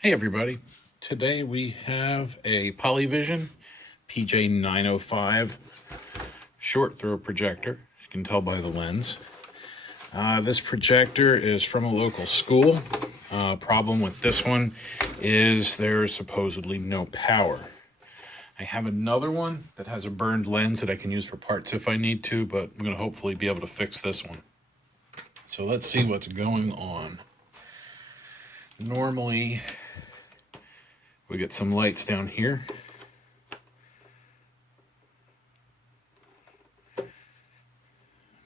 Hey everybody, today we have a Polyvision PJ905 short throw projector. You can tell by the lens. This projector is from a local school. Problem with this one is there's supposedly no power. I have another one that has a burned lens that I can use for parts if I need to, but I'm going to hopefully be able to fix this one. So let's see what's going on. Normally, we get some lights down here.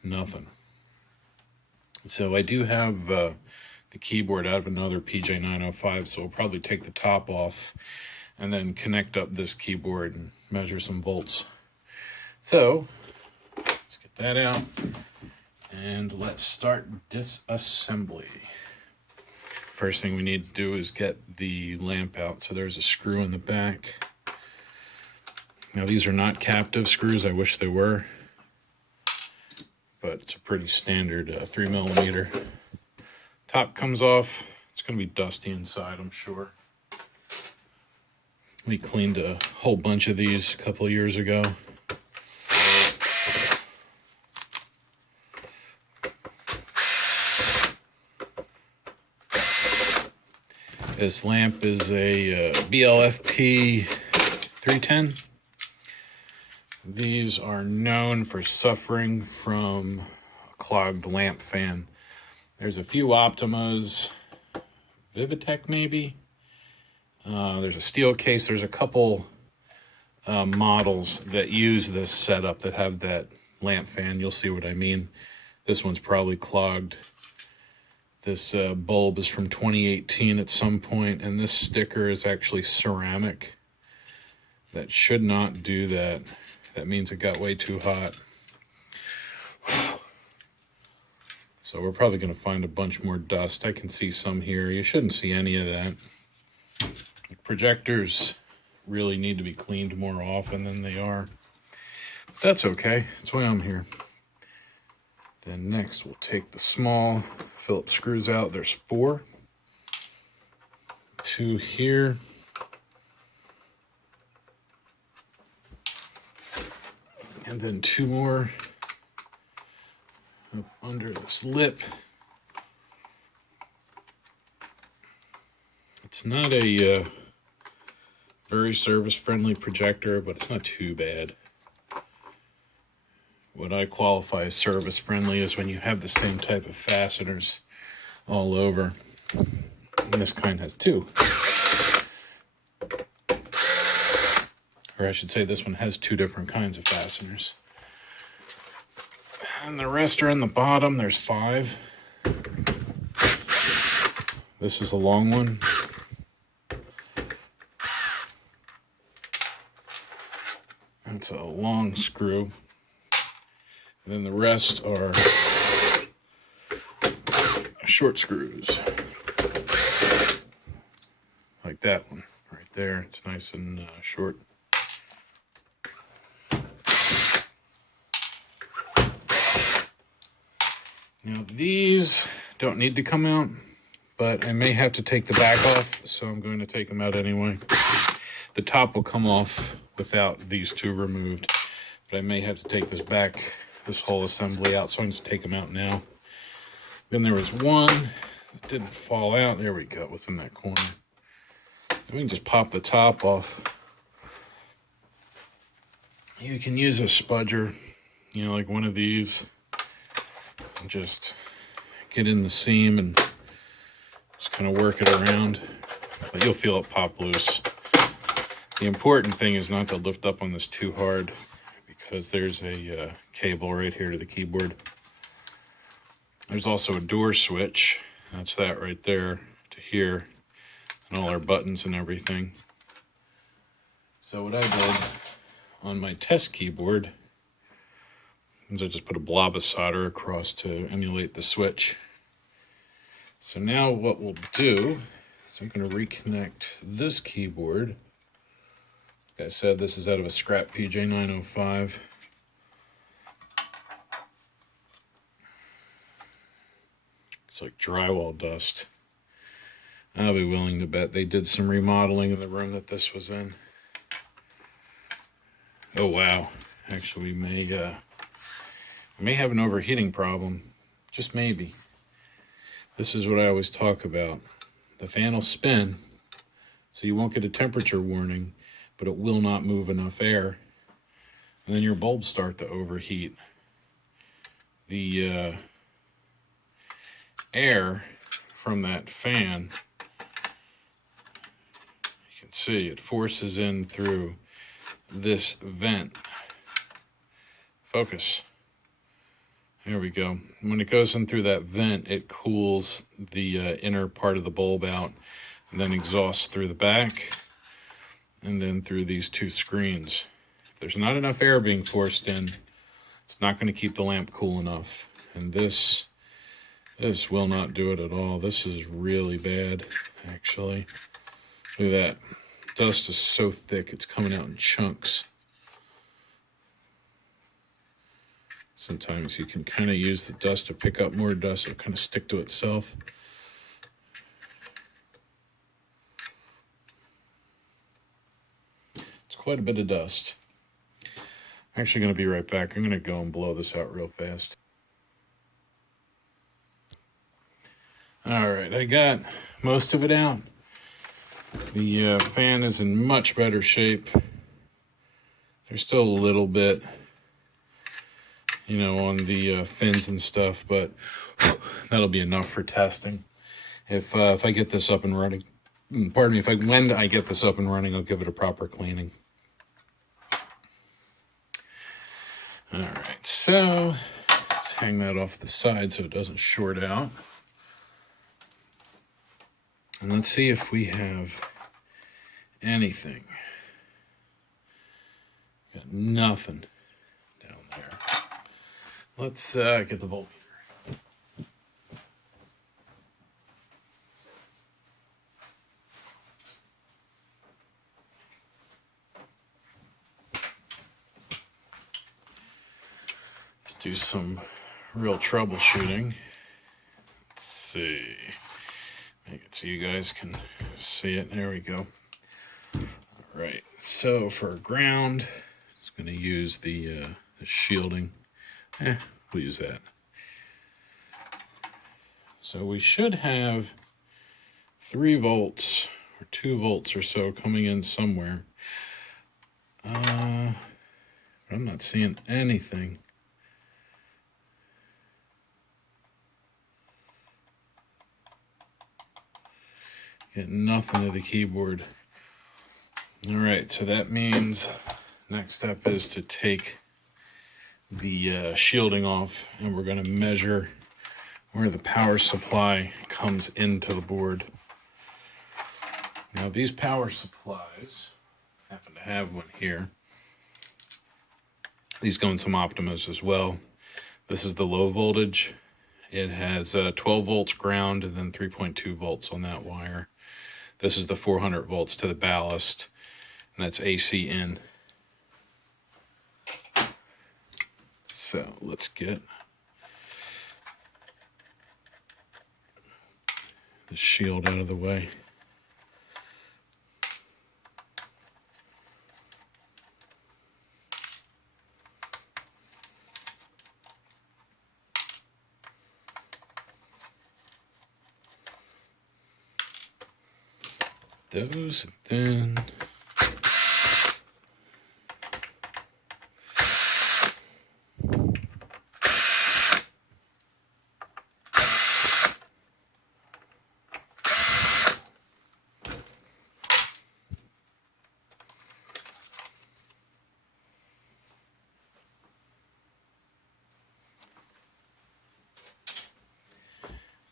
Nothing. So I do have the keyboard out of another PJ905, so I'll probably take the top off and then connect up this keyboard and measure some volts. So let's get that out and let's start disassembly. First thing we need to do is get the lamp out. So there's a screw in the back. Now these are not captive screws. I wish they were, but it's a pretty standard 3mm. Top comes off. It's going to be dusty inside, I'm sure. We cleaned a whole bunch of these a couple of years ago. This lamp is a DLP 310. These are known for suffering from a clogged lamp fan. There's a few Optimas, Vivitech maybe. There's a steel case. There's a couple models that use this setup that have that lamp fan. You'll see what I mean. This one's probably clogged. This bulb is from 2018 at some point, and this sticker is actually ceramic. That should not do that. That means it got way too hot. So we're probably going to find a bunch more dust. I can see some here. You shouldn't see any of that. Projectors really need to be cleaned more often than they are. But that's okay. That's why I'm here. Then next we'll take the small Phillips screws out. There's 4. 2 here. And then 2 more up under this lip. It's not a very service-friendly projector, but it's not too bad. What I qualify as service-friendly is when you have the same type of fasteners all over. And this kind has 2. Or I should say this one has 2 different kinds of fasteners. And the rest are in the bottom. There's 5. This is a long one. It's a long screw. And then the rest are short screws. Like that one right there. It's nice and short. Now these don't need to come out, but I may have to take the back off, so I'm going to take them out anyway. The top will come off without these 2 removed, but I may have to take this whole assembly out, so I'm just take them out now. Then there was one that didn't fall out. There we go, within that corner. We can just pop the top off. You can use a spudger, you know, like one of these. And just get in the seam and just kind of work it around. But you'll feel it pop loose. The important thing is not to lift up on this too hard, because there's a cable right here to the keyboard. There's also a door switch. That's that right there to here, and all our buttons and everything. So what I did on my test keyboard is I just put a blob of solder across to emulate the switch. So now what we'll do is I'm going to reconnect this keyboard. Like I said, this is out of a scrap PJ905. It's like drywall dust. I'll be willing to bet they did some remodeling in the room that this was in. Oh wow, actually we may have an overheating problem, just maybe. This is what I always talk about. The fan will spin, so you won't get a temperature warning, but it will not move enough air, and then your bulbs start to overheat. The air from that fan, you can see it forces in through this vent. Focus. There we go. When it goes in through that vent, it cools the inner part of the bulb out, and then exhausts through the back, and then through these two screens. If there's not enough air being forced in, it's not going to keep the lamp cool enough. And this will not do it at all. This is really bad, actually. Look at that. Dust is so thick, it's coming out in chunks. Sometimes you can kind of use the dust to pick up more dust. It'll kind of stick to itself. It's quite a bit of dust. I'm actually going to be right back. I'm going to go and blow this out real fast. All right, I got most of it out. The fan is in much better shape. There's still a little bit, you know, on the fins and stuff, but that'll be enough for testing. If I get this up and running, pardon me, when I get this up and running, I'll give it a proper cleaning. All right, so let's hang that off the side so it doesn't short out. And let's see if we have anything. Got nothing down there. Let's get the voltmeter. Let's do some real troubleshooting. Let's see. Make it so you guys can see it. There we go. All right. So for ground, it's going to use the shielding. We'll use that. So we should have 3 volts or 2 volts or so coming in somewhere. I'm not seeing anything. Get nothing to the keyboard. All right, so that means next step is to take the shielding off, and we're going to measure where the power supply comes into the board. Now these power supplies, I happen to have one here. These go in some Optimas as well. This is the low voltage. It has 12 volts ground and then 3.2 volts on that wire. This is the 400 volts to the ballast, and that's AC in. So let's get the shield out of the way. Those, then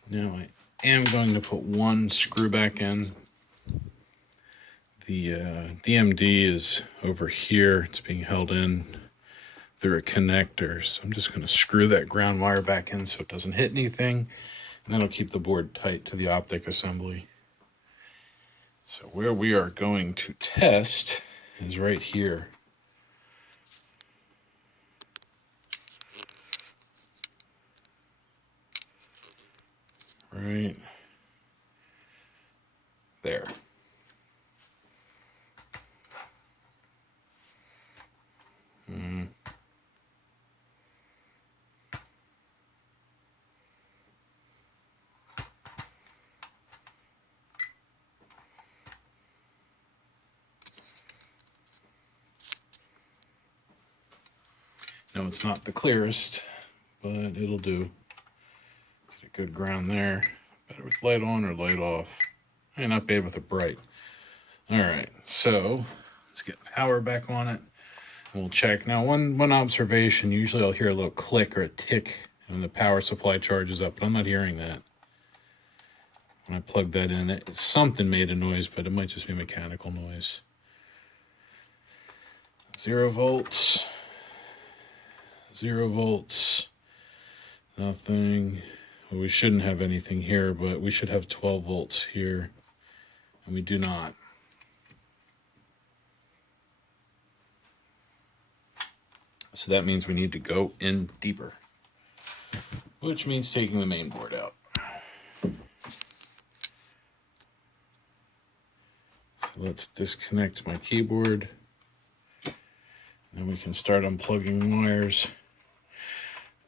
now I am going to put one screw back in. The DMD is over here. It's being held in through a connector. So I'm just going to screw that ground wire back in so it doesn't hit anything. And that'll keep the board tight to the optic assembly. So where we are going to test is right here. Right There. No, it's not the clearest, but it'll do. Get a good ground there. Better with light on or light off. And not bad with a bright. All right, so let's get power back on it. We'll check. Now, one observation, usually I'll hear a little click or a tick when the power supply charges up, but I'm not hearing that. When I plug that in, something made a noise, but it might just be mechanical noise. 0 volts. 0 volts. Nothing. Well, we shouldn't have anything here, but we should have 12 volts here, and we do not. So that means we need to go in deeper, which means taking the main board out. So let's disconnect my keyboard. And we can start unplugging wires.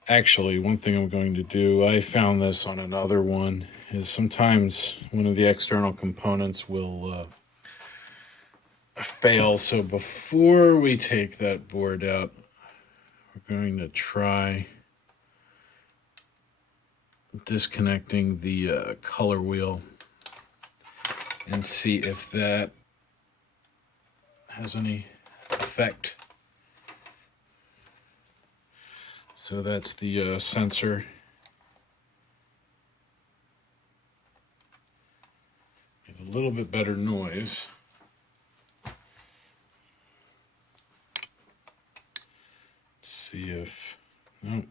Actually, one thing I'm going to do, I found this on another one, is sometimes one of the external components will fail. So before we take that board out, we're going to try disconnecting the color wheel and see if that has any effect. So that's the sensor. Get a little bit better noise. See if, nope,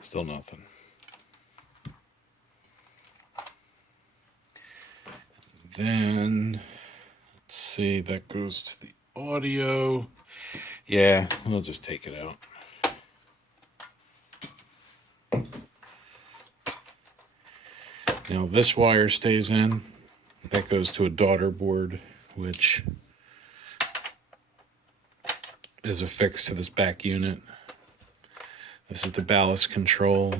still nothing. Then, let's see, that goes to the audio. Yeah, we'll just take it out. Now this wire stays in. That goes to a daughter board, which is affixed to this back unit. This is the ballast control.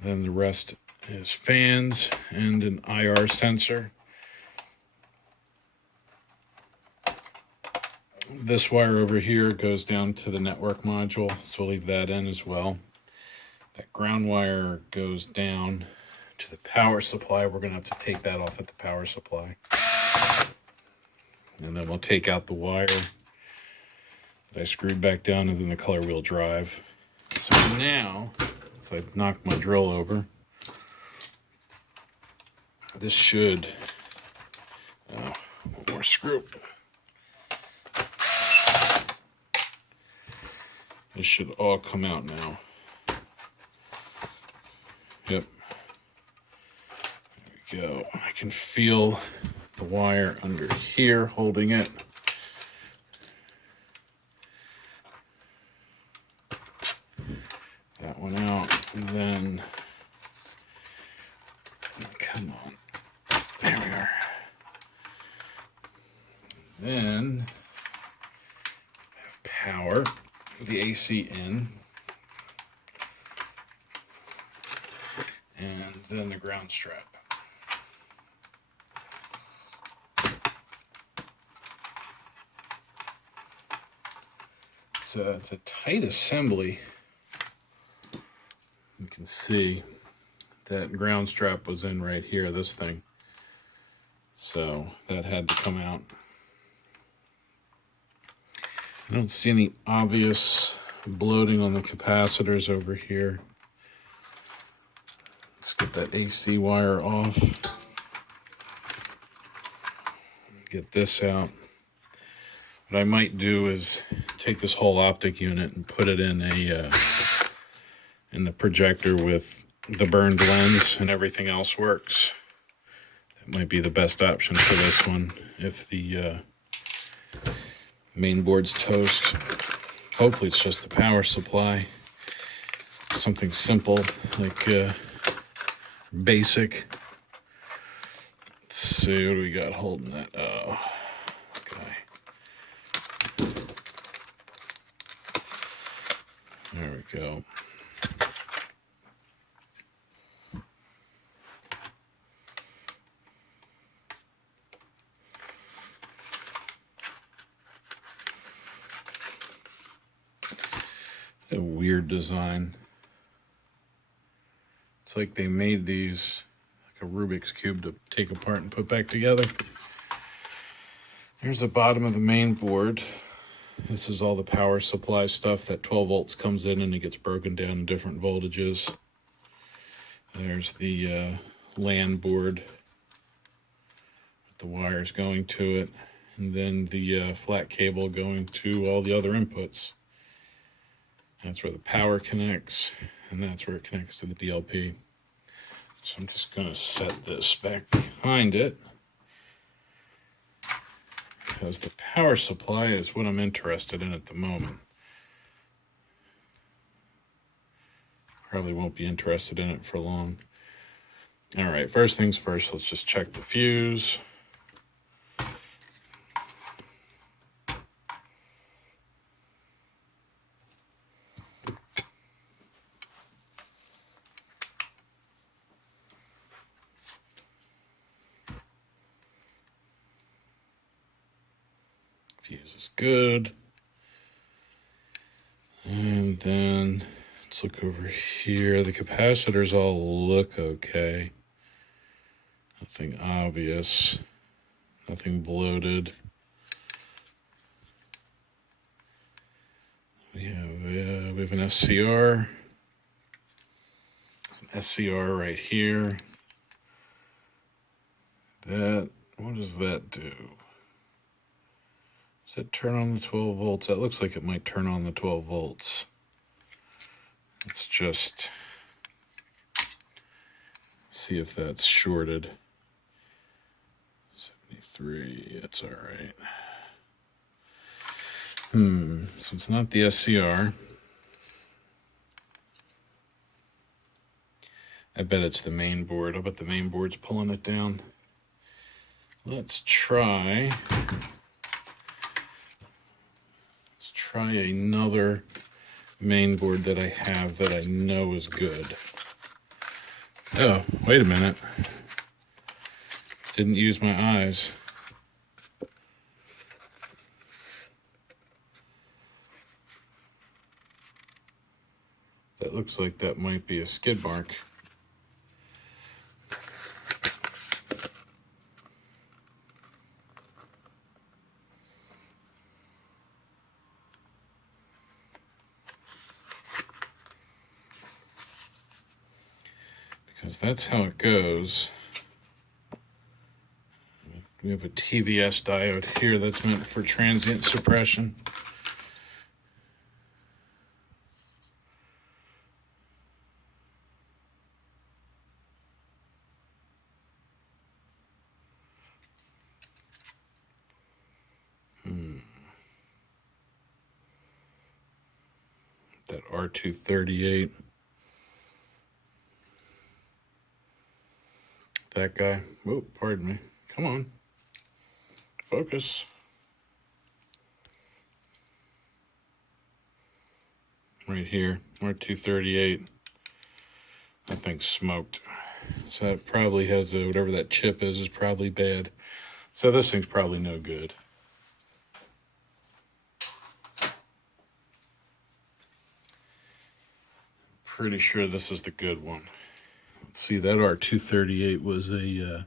Then the rest is fans and an IR sensor. This wire over here goes down to the network module, so we'll leave that in as well. That ground wire goes down to the power supply. We're going to have to take that off at the power supply. And then we'll take out the wire that I screwed back down and then the color wheel drive. So now, so I knocked my drill over. This should, one more screw. This should all come out now. Yep. There we go. I can feel the wire under here holding it. That one out, and then, come on, there we are. Then, I have power, the AC in. And then the ground strap. It's a tight assembly. You can see that ground strap was in right here, this thing. So that had to come out. I don't see any obvious bloating on the capacitors over here. Let's get that AC wire off. Get this out. What I might do is take this whole optic unit and put it in the projector with the burned lens, and everything else works. That might be the best option for this one if the main board's toast. Hopefully it's just the power supply. Something simple like basic. Let's see, what do we got holding that? Oh, okay. There we go. A weird design. It's like they made these like a Rubik's Cube to take apart and put back together. Here's the bottom of the main board. This is all the power supply stuff. That 12 volts comes in and it gets broken down to different voltages. There's the LAN board with the wires going to it, and then the flat cable going to all the other inputs. That's where the power connects, and that's where it connects to the DLP. So I'm just going to set this back behind it, because the power supply is what I'm interested in at the moment. Probably won't be interested in it for long. All right, first things first, let's just check the fuse. Fuse is good. And then let's look over here. The capacitors all look okay. Nothing obvious. Nothing bloated. We have an SCR. There's an SCR right here. What does that do? Does it turn on the 12 volts? That looks like it might turn on the 12 volts. Let's just see if that's shorted. 73, that's all right. So it's not the SCR. I bet it's the main board. I bet the main board's pulling it down. Let's try another main board that I have that I know is good. Oh, wait a minute. Didn't use my eyes. That looks like that might be a skid mark. Because that's how it goes. We have a TVS diode here that's meant for transient suppression. That R238. That guy. Oh, pardon me. Come on. Focus. Right here. R238. That thing's smoked. So it probably has whatever that chip is probably bad. So this thing's probably no good. Pretty sure this is the good one. Let's see, that R238 was a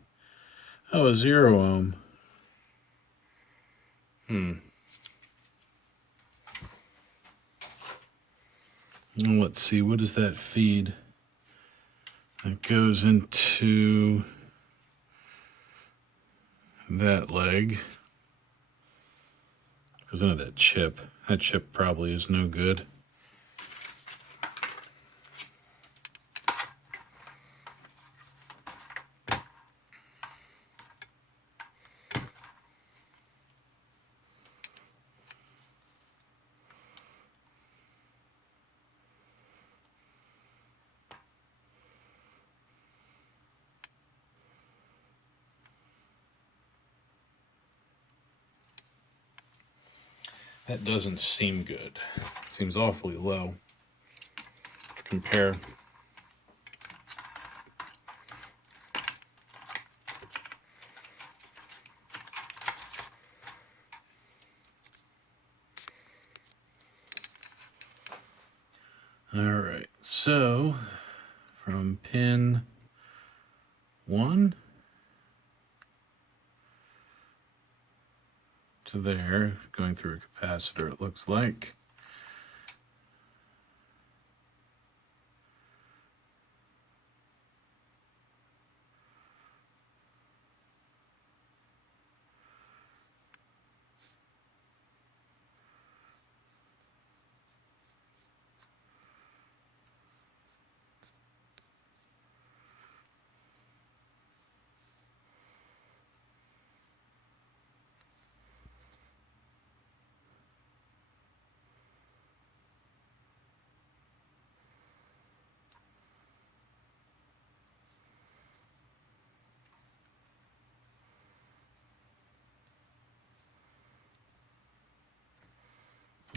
0 ohm. And let's see, what does that feed? That goes into that leg. Goes into that chip. That chip probably is no good. That doesn't seem good. It seems awfully low to compare. All right, so from pin 1 to there, going through a capacitor, it looks like.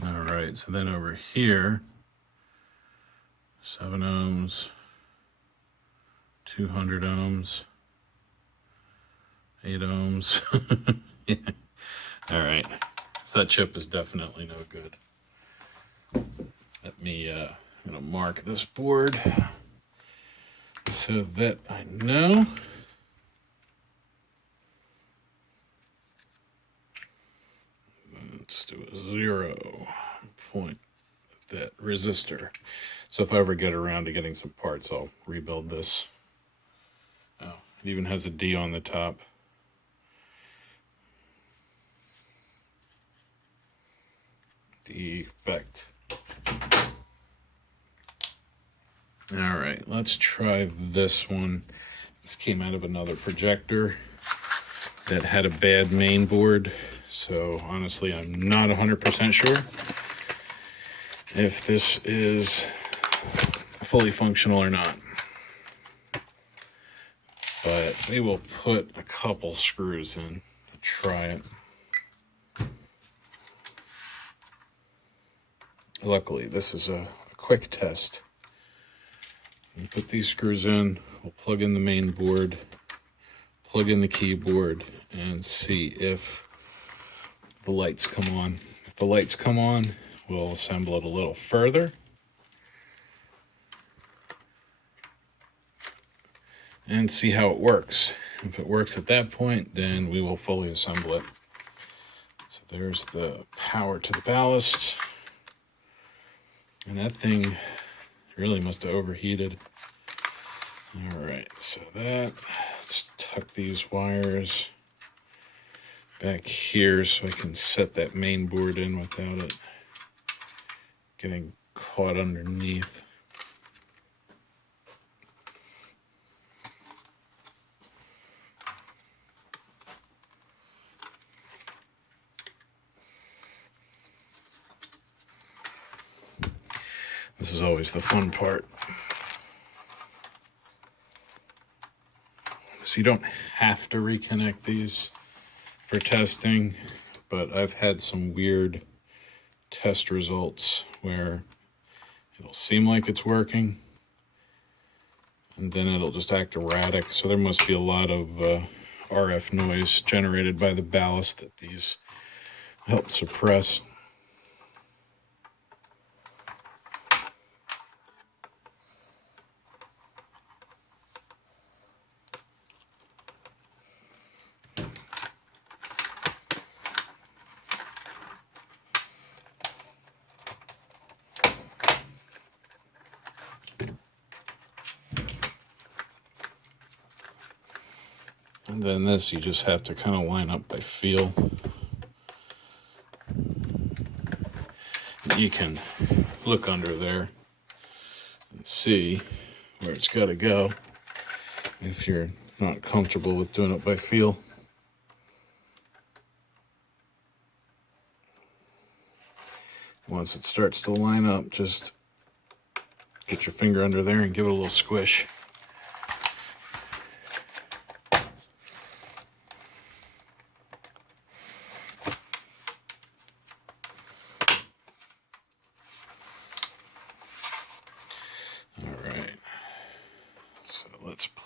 All right, so then over here, 7 ohms, 200 ohms, 8 ohms. Yeah. All right, so that chip is definitely no good. Let me, I'm gonna mark this board so that I know. Let's do a 0 point that resistor. So if I ever get around to getting some parts, I'll rebuild this. Oh, it even has a D on the top. Defect. All right, let's try this one. This came out of another projector that had a bad main board. So honestly, I'm not 100% sure if this is fully functional or not. But we will put a couple screws in to try it. Luckily, this is a quick test. You put these screws in, we'll plug in the main board, plug in the keyboard, and see if the lights come on. If the lights come on, we'll assemble it a little further. And see how it works. If it works at that point, then we will fully assemble it. So there's the power to the ballast. And that thing really must have overheated. All right, so let's tuck these wires back here so I can set that main board in without it getting caught underneath. This is always the fun part. So you don't have to reconnect these for testing, but I've had some weird test results where it'll seem like it's working and then it'll just act erratic. So there must be a lot of RF noise generated by the ballast that these help suppress. And then this, you just have to kind of line up by feel. You can look under there and see where it's got to go if you're not comfortable with doing it by feel. Once it starts to line up, just get your finger under there and give it a little squish.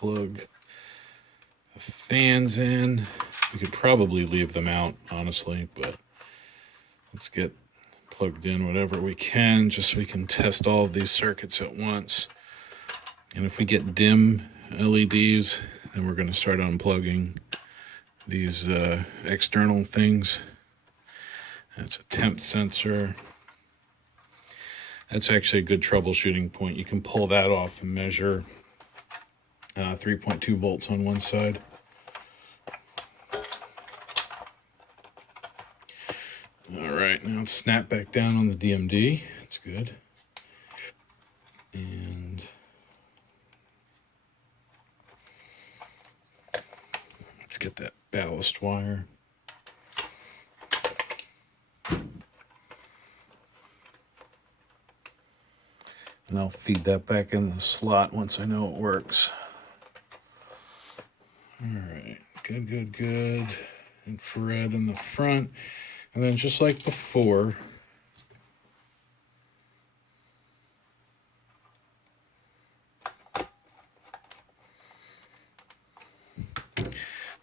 plug the fans in. We could probably leave them out, honestly, but let's get plugged in whatever we can, just so we can test all of these circuits at once. And if we get dim LEDs, then we're going to start unplugging these external things. That's a temp sensor. That's actually a good troubleshooting point. You can pull that off and measure 3.2 volts on one side. All right, now let's snap back down on the DMD. That's good. And let's get that ballast wire. And I'll feed that back in the slot once I know it works. All right, good, good, good. Infrared in the front. And then just like before,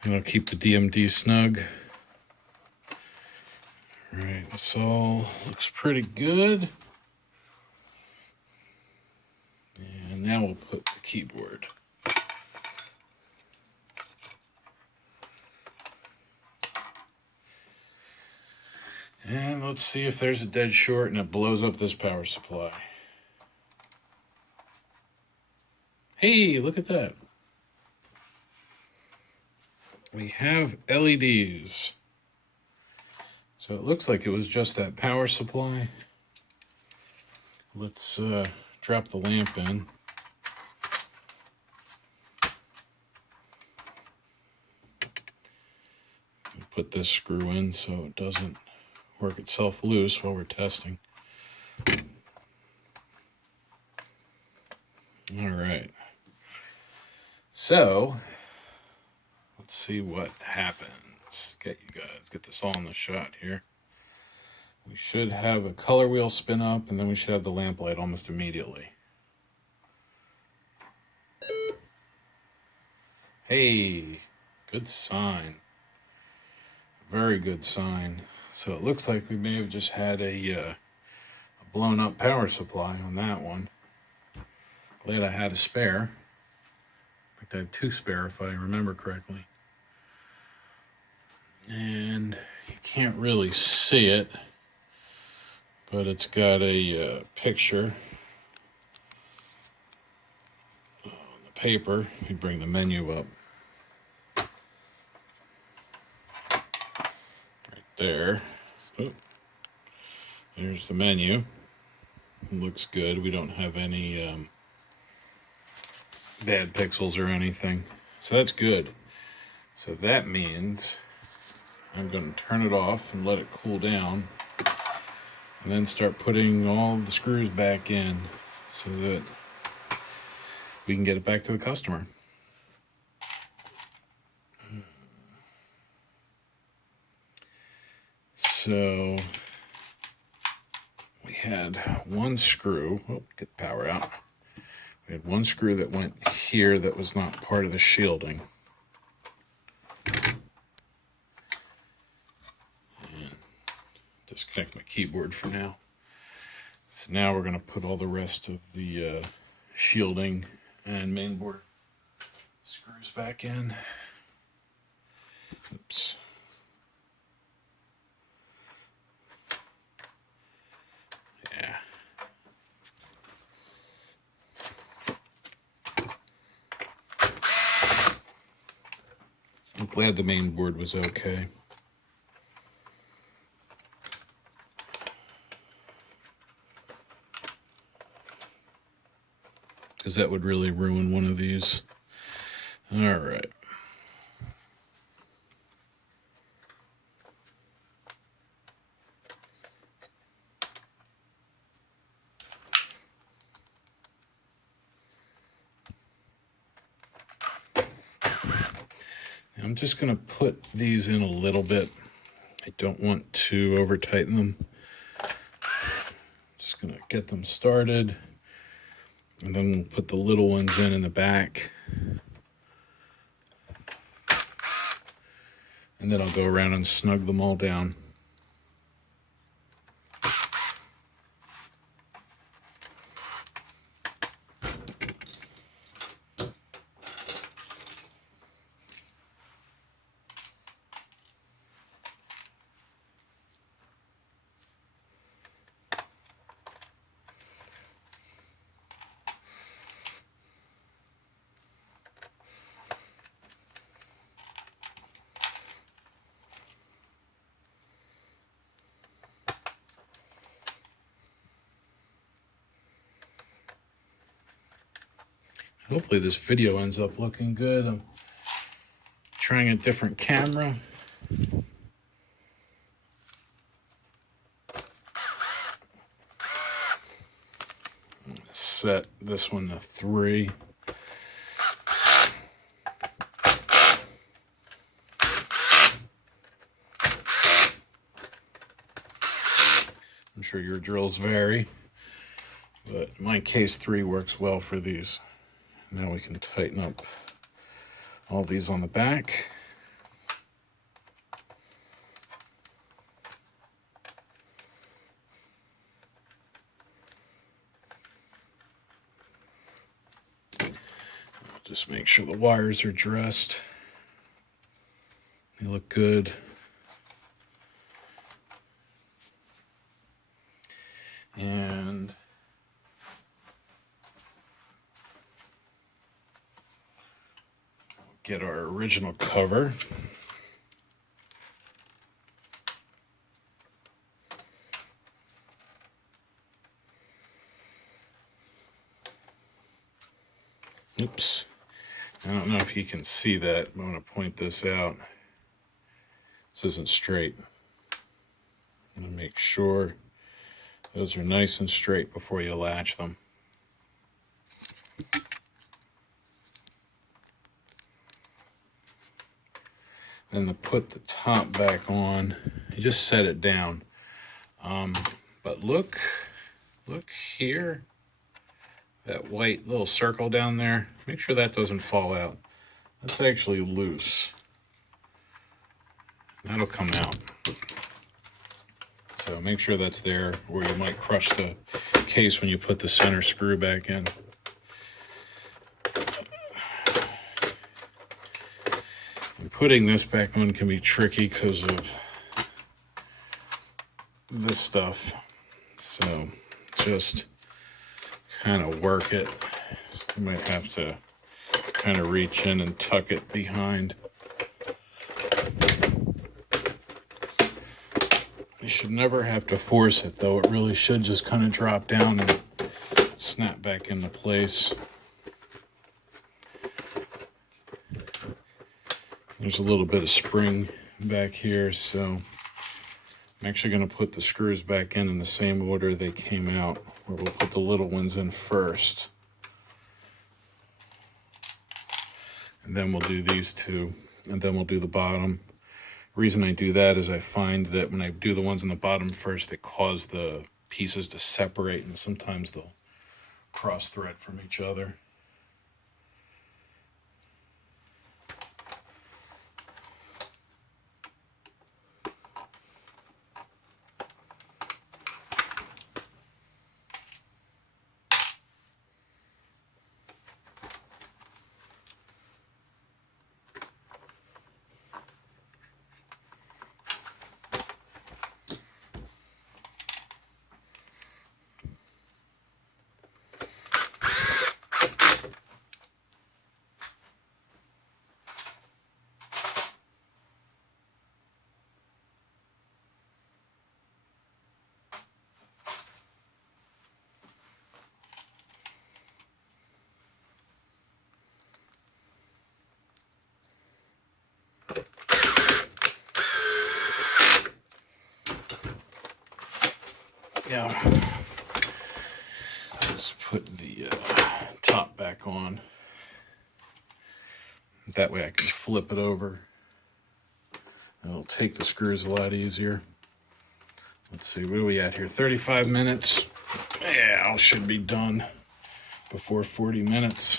and I'll keep the DMD snug. All right, this all looks pretty good. And now we'll put the keyboard. And let's see if there's a dead short and it blows up this power supply. Hey, look at that. We have LEDs. So it looks like it was just that power supply. Let's drop the lamp in. Put this screw in so it doesn't work itself loose while we're testing. All right. So let's see what happens. Get this all in the shot here. We should have a color wheel spin up, and then we should have the lamp light almost immediately. Hey, good sign. Very good sign. So it looks like we may have just had a blown up power supply on that one. Glad I had a spare. In fact, I had two spare if I remember correctly. And you can't really see it, but it's got a picture on the paper. Let me bring the menu up. Right there. Oh, there's the menu. It looks good. We don't have any bad pixels or anything. So that's good. So that means I'm going to turn it off and let it cool down, and then start putting all the screws back in so that we can get it back to the customer. So we had one screw, get the power out. We had one screw that went here that was not part of the shielding. Disconnect my keyboard for now. So now we're going to put all the rest of the shielding and mainboard screws back in. Oops. Yeah. I'm glad the mainboard was okay. Because that would really ruin one of these. All right. I'm just going to put these in a little bit. I don't want to over tighten them. Just going to get them started. And then we'll put the little ones in the back. and then I'll go around and snug them all down. Hopefully this video ends up looking good. I'm trying a different camera. Set this one to 3. I'm sure your drills vary, but in my case 3 works well for these. Now we can tighten up all these on the back. Just make sure the wires are dressed. They look good. And get our original cover. Oops. I don't know if you can see that, but I'm going to point this out. This isn't straight. I'm going to make sure those are nice and straight before you latch them. Then to put the top back on, you just set it down. But look here, that white little circle down there. Make sure that doesn't fall out. That's actually loose. That'll come out. So make sure that's there, or you might crush the case when you put the center screw back in. And putting this back on can be tricky because of this stuff. So just kind of work it. You might have to kind of reach in and tuck it behind. You should never have to force it though. It really should just kind of drop down and snap back into place. There's a little bit of spring back here, so I'm actually going to put the screws back in the same order they came out, where we'll put the little ones in first. And then we'll do these 2, and then we'll do the bottom. The reason I do that is I find that when I do the ones on the bottom first, they cause the pieces to separate, and sometimes they'll cross thread from each other. Yeah, let's put the top back on. That way I can flip it over. It'll take the screws a lot easier. Let's see, what are we at here? 35 minutes. Yeah, I should be done before 40 minutes.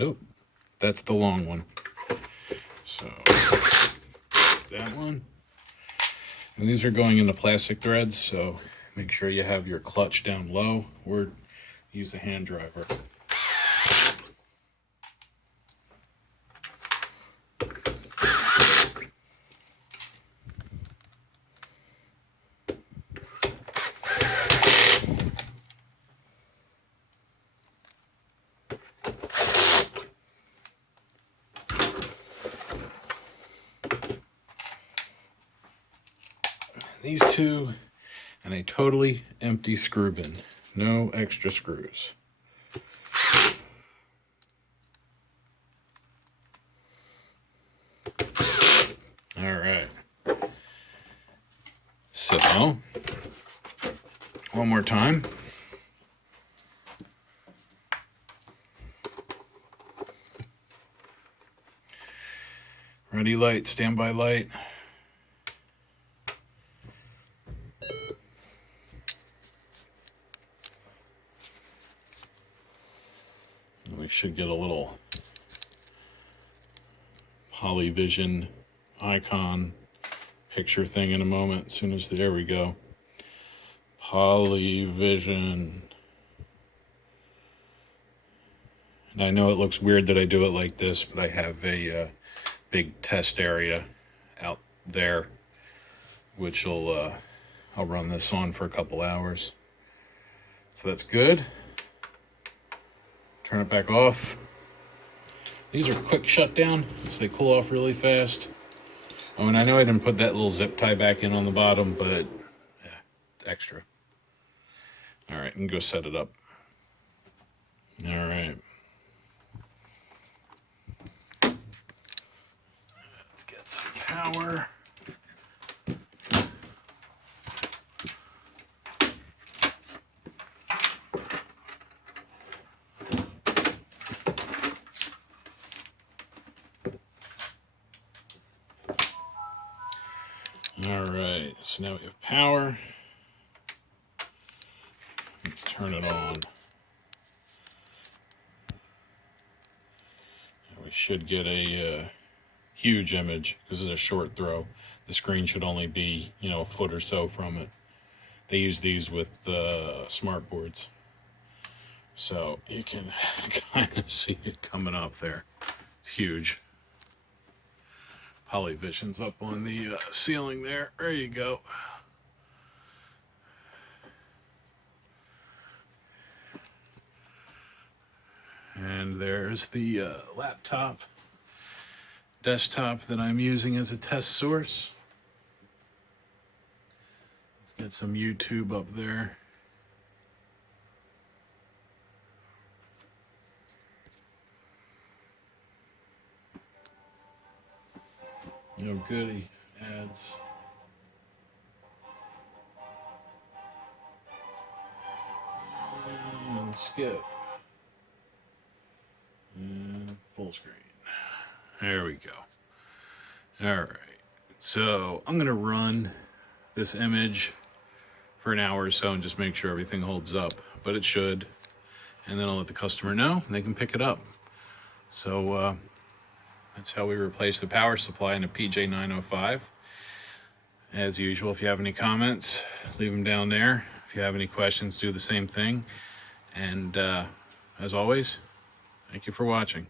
Oh, That's the long one. So that one. And these are going into plastic threads, so make sure you have your clutch down low or use a hand driver. These two and a totally empty screw bin. No extra screws. All right. So, one more time. Ready light, standby light. We should get a little Polyvision icon picture thing in a moment. As soon as there we go. Polyvision. And I know it looks weird that I do it like this, but I have a big test area out there, which I'll run this on for a couple hours. So that's good. Turn it back off. These are quick shutdown, so they cool off really fast. Oh, and I know I didn't put that little zip tie back in on the bottom, but yeah, it's extra. All right, and go set it up. All right. Let's get some power. All right, so now we have power. Let's turn it on. And we should get a huge image because it's a short throw. The screen should only be, a foot or so from it. They use these with smart boards. So you can kind of see it coming up there. It's huge. Polyvision's up on the ceiling there. There you go. And there's the desktop that I'm using as a test source. Let's get some YouTube up there. No goody ads. And skip. And full screen. There we go. All right. So I'm going to run this image for an hour or so and just make sure everything holds up. But it should. And then I'll let the customer know and they can pick it up. So that's how we replace the power supply in a PJ905. As usual, if you have any comments, leave them down there. If you have any questions, do the same thing. And as always, thank you for watching.